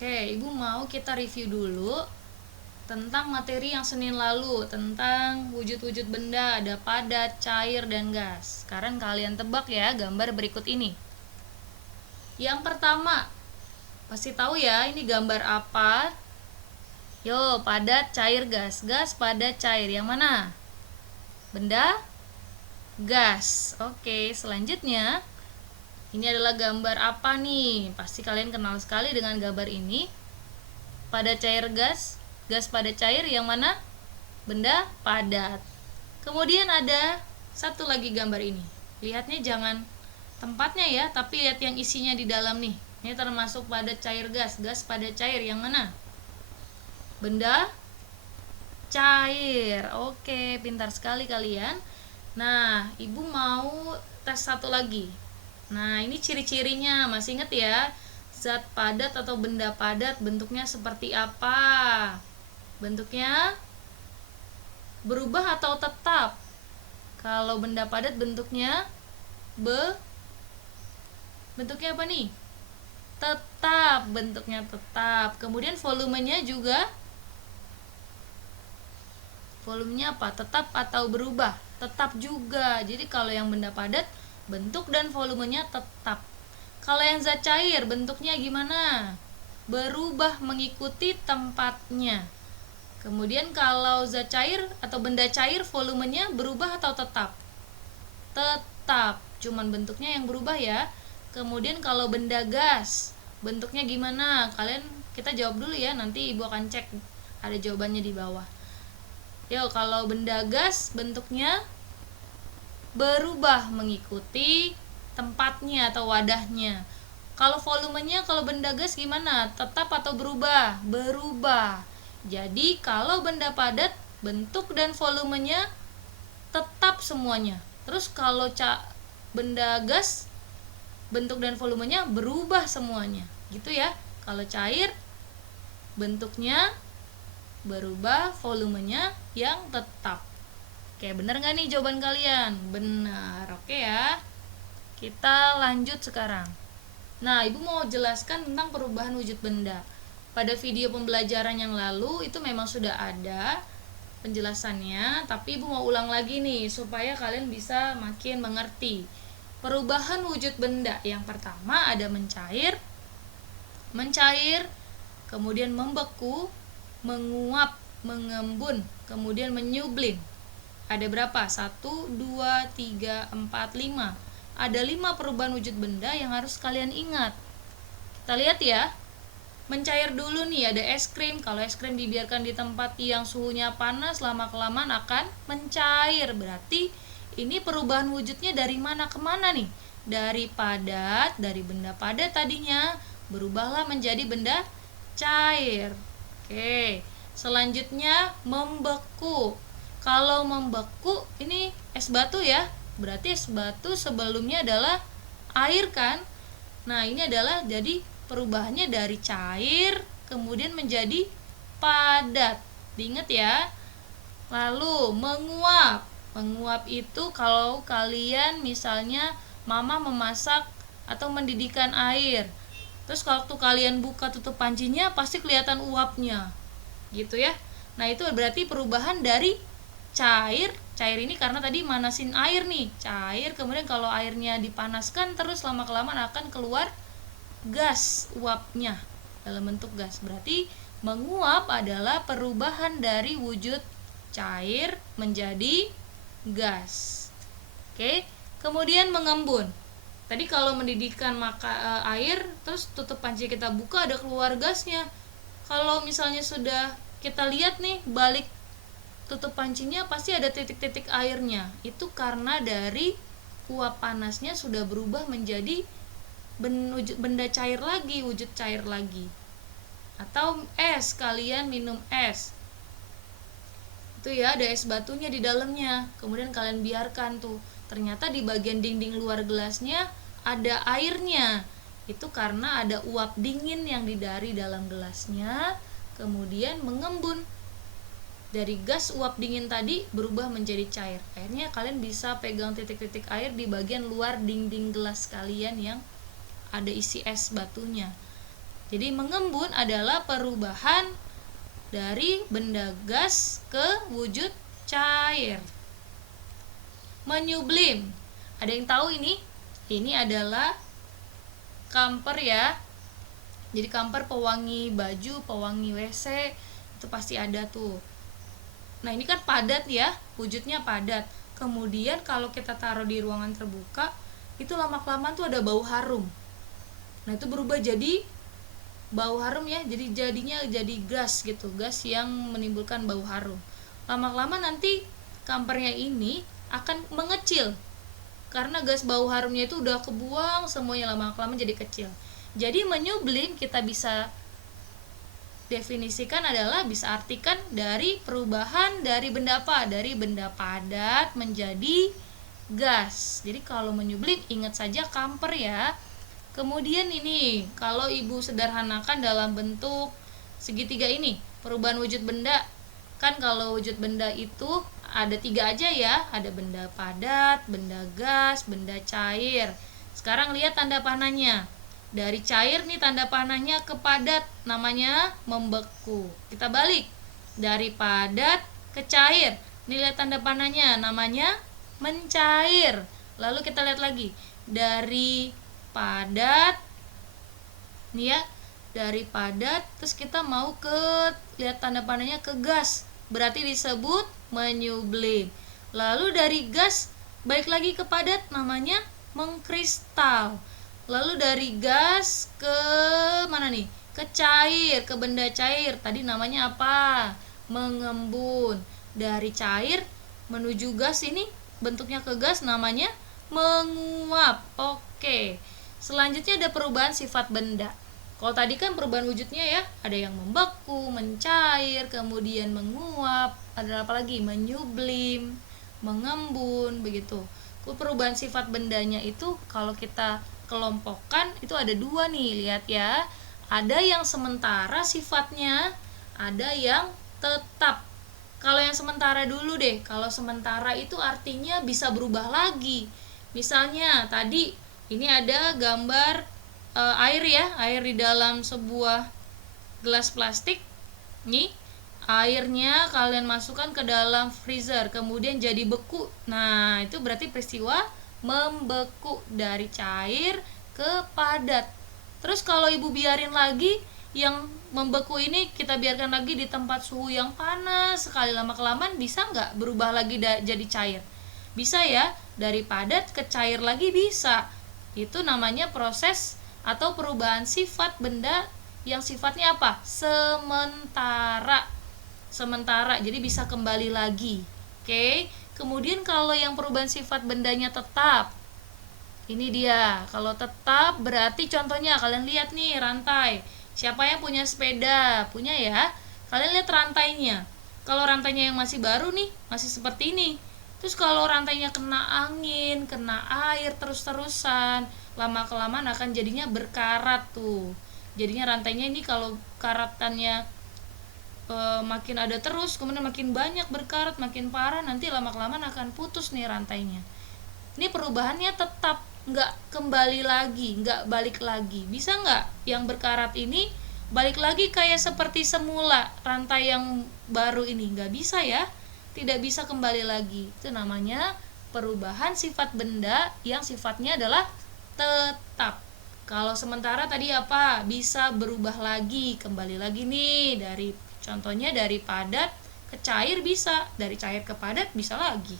Oke, Ibu mau kita review dulu tentang materi yang Senin lalu, tentang wujud-wujud benda, ada padat, cair, dan gas. Sekarang kalian tebak ya gambar berikut ini. Yang pertama, pasti tahu ya ini gambar apa? Yo, padat, cair, gas. Gas, padat, cair. Yang mana? Benda? Gas. Oke, selanjutnya ini adalah gambar apa nih? Pasti kalian kenal sekali dengan gambar ini. Padat, cair, gas. Gas, padat, cair. Yang mana? Benda padat. Kemudian ada satu lagi gambar ini. Lihatnya jangan tempatnya ya, tapi lihat yang isinya di dalam nih. Ini termasuk padat, cair, gas. Gas, padat, cair. Yang mana? Benda cair. Oke, pintar sekali kalian. Nah, Ibu mau tes satu lagi. Nah, ini ciri-cirinya. Masih ingat ya? Zat padat atau benda padat bentuknya seperti apa? Bentuknya berubah atau tetap? Kalau benda padat bentuknya bentuknya apa nih? Tetap, bentuknya tetap. Kemudian volumenya juga apa? Tetap atau berubah? Tetap juga. Jadi kalau yang benda padat bentuk dan volumenya tetap. Kalau yang zat cair bentuknya gimana? Berubah mengikuti tempatnya. Kemudian kalau zat cair atau benda cair volumenya berubah atau tetap? Tetap, cuman bentuknya yang berubah ya. Kemudian kalau benda gas bentuknya gimana? Kita jawab dulu ya, nanti Ibu akan cek ada jawabannya di bawah. Yo, kalau benda gas bentuknya berubah mengikuti tempatnya atau wadahnya. Kalau volumenya, kalau benda gas gimana? Tetap atau berubah? Berubah. Jadi kalau benda padat bentuk dan volumenya tetap semuanya. Terus kalau benda gas bentuk dan volumenya berubah semuanya. Gitu ya. Kalau cair bentuknya berubah, volumenya yang tetap. Oke, bener nggak nih jawaban kalian? Benar. Oke ya. Kita lanjut sekarang. Nah, Ibu mau jelaskan tentang perubahan wujud benda. Pada video pembelajaran yang lalu itu memang sudah ada penjelasannya, tapi Ibu mau ulang lagi nih supaya kalian bisa makin mengerti. Perubahan wujud benda yang pertama ada mencair, kemudian membeku, menguap, mengembun, kemudian menyublim. Ada berapa? 1, 2, 3, 4, 5. Ada 5 perubahan wujud benda yang harus kalian ingat. Kita lihat ya. Mencair dulu nih, ada es krim. Kalau es krim dibiarkan di tempat yang suhunya panas, lama-kelamaan akan mencair. Berarti ini perubahan wujudnya dari mana ke mana nih? Dari padat, dari benda padat tadinya, berubahlah menjadi benda cair. Oke, selanjutnya membeku. Kalau membeku, ini es batu ya. Berarti es batu sebelumnya adalah air kan? Nah, ini adalah jadi perubahannya dari cair kemudian menjadi padat. Diingat ya. Lalu menguap. Menguap itu kalau kalian misalnya mama memasak atau mendidihkan air. Terus waktu kalian buka tutup pancinya pasti kelihatan uapnya. Gitu ya. Nah, itu berarti perubahan dari cair ini karena tadi manasin air nih, cair, kemudian kalau airnya dipanaskan terus lama-kelamaan akan keluar gas, uapnya dalam bentuk gas. Berarti menguap adalah perubahan dari wujud cair menjadi gas. Oke, kemudian mengembun. Tadi kalau mendidihkan air terus tutup panci kita buka ada keluar gasnya. Kalau misalnya sudah kita lihat nih balik tutup pancinya pasti ada titik-titik airnya. Itu karena dari uap panasnya sudah berubah menjadi benda cair lagi, wujud cair lagi. Atau es, kalian minum es. Itu ya, ada es batunya di dalamnya. Kemudian kalian biarkan tuh. Ternyata di bagian dinding luar gelasnya ada airnya. Itu karena ada uap dingin yang dari dalam gelasnya kemudian mengembun. Dari gas uap dingin tadi berubah menjadi cair. Akhirnya kalian bisa pegang titik-titik air di bagian luar dinding gelas kalian yang ada isi es batunya. Jadi mengembun adalah perubahan dari benda gas ke wujud cair. Menyublim, ada yang tahu ini? Ini adalah kamper ya. Jadi kamper pewangi baju, pewangi WC, itu pasti ada tuh. Nah ini kan padat ya, wujudnya padat. Kemudian kalau kita taruh di ruangan terbuka, itu lama-kelamaan tuh ada bau harum. Nah itu berubah jadi bau harum ya, jadinya jadi gas gitu, gas yang menimbulkan bau harum. Lama-kelamaan nanti kampernya ini akan mengecil, karena gas bau harumnya itu udah kebuang semuanya, lama-kelamaan jadi kecil. Jadi menyublim kita bisa definisikan adalah, bisa artikan dari perubahan dari benda apa? Dari benda padat menjadi gas. Jadi kalau menyublim ingat saja kamper ya. Kemudian ini kalau ibu sederhanakan dalam bentuk segitiga ini, perubahan wujud benda. Kan kalau wujud benda itu ada 3 aja ya, ada benda padat, benda gas, benda cair. Sekarang lihat tanda panahnya. Dari cair nih tanda panahnya ke padat, namanya membeku. Kita balik, dari padat ke cair, nih lihat tanda panahnya, namanya mencair. Lalu kita lihat lagi, dari padat nih ya, dari padat terus kita mau ke, lihat tanda panahnya ke gas, berarti disebut menyublim. Lalu dari gas balik lagi ke padat, namanya mengkristal. Lalu dari gas ke mana nih? Ke cair, ke benda cair. Tadi namanya apa? Mengembun. Dari cair menuju gas, ini bentuknya ke gas, namanya menguap. Oke. Selanjutnya ada perubahan sifat benda. Kalau tadi kan perubahan wujudnya ya, ada yang membeku, mencair, kemudian menguap, ada apa lagi? Menyublim, mengembun, begitu. Perubahan sifat bendanya itu kalau kita kelompokkan itu ada 2 nih, lihat ya. Ada yang sementara sifatnya, ada yang tetap. Kalau yang sementara dulu deh. Kalau sementara itu artinya bisa berubah lagi. Misalnya tadi ini ada gambar air ya, air di dalam sebuah gelas plastik. Nih, airnya kalian masukkan ke dalam freezer, kemudian jadi beku. Nah, itu berarti peristiwa membeku, dari cair ke padat. Terus kalau ibu biarin lagi, yang membeku ini kita biarkan lagi di tempat suhu yang panas sekali, lama-kelamaan bisa nggak berubah lagi jadi cair? Bisa ya, dari padat ke cair lagi bisa. Itu namanya proses atau perubahan sifat benda yang sifatnya apa? Sementara, jadi bisa kembali lagi. Oke. Kemudian kalau yang perubahan sifat bendanya tetap, ini dia. Kalau tetap berarti contohnya kalian lihat nih rantai. Siapa yang punya sepeda? Punya ya. Kalian lihat rantainya. Kalau rantainya yang masih baru nih, masih seperti ini. Terus kalau rantainya kena angin, kena air terus-terusan, lama-kelamaan akan jadinya berkarat tuh. Jadinya rantainya ini kalau karatannya makin ada terus, kemudian makin banyak berkarat, makin parah, nanti lama-kelamaan akan putus nih rantainya. Ini perubahannya tetap, nggak kembali lagi, nggak balik lagi. Bisa nggak yang berkarat ini balik lagi kayak seperti semula rantai yang baru ini? Nggak bisa ya, tidak bisa kembali lagi. Itu namanya perubahan sifat benda yang sifatnya adalah tetap. Kalau sementara tadi apa? Bisa berubah lagi, kembali lagi nih, dari contohnya dari padat ke cair bisa, dari cair ke padat bisa lagi.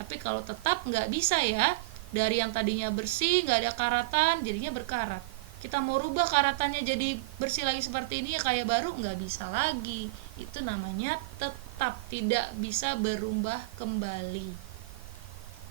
Tapi kalau tetap nggak bisa ya, dari yang tadinya bersih nggak ada karatan jadinya berkarat. Kita mau rubah karatannya jadi bersih lagi seperti ini ya kayak baru, nggak bisa lagi. Itu namanya tetap, tidak bisa berubah kembali.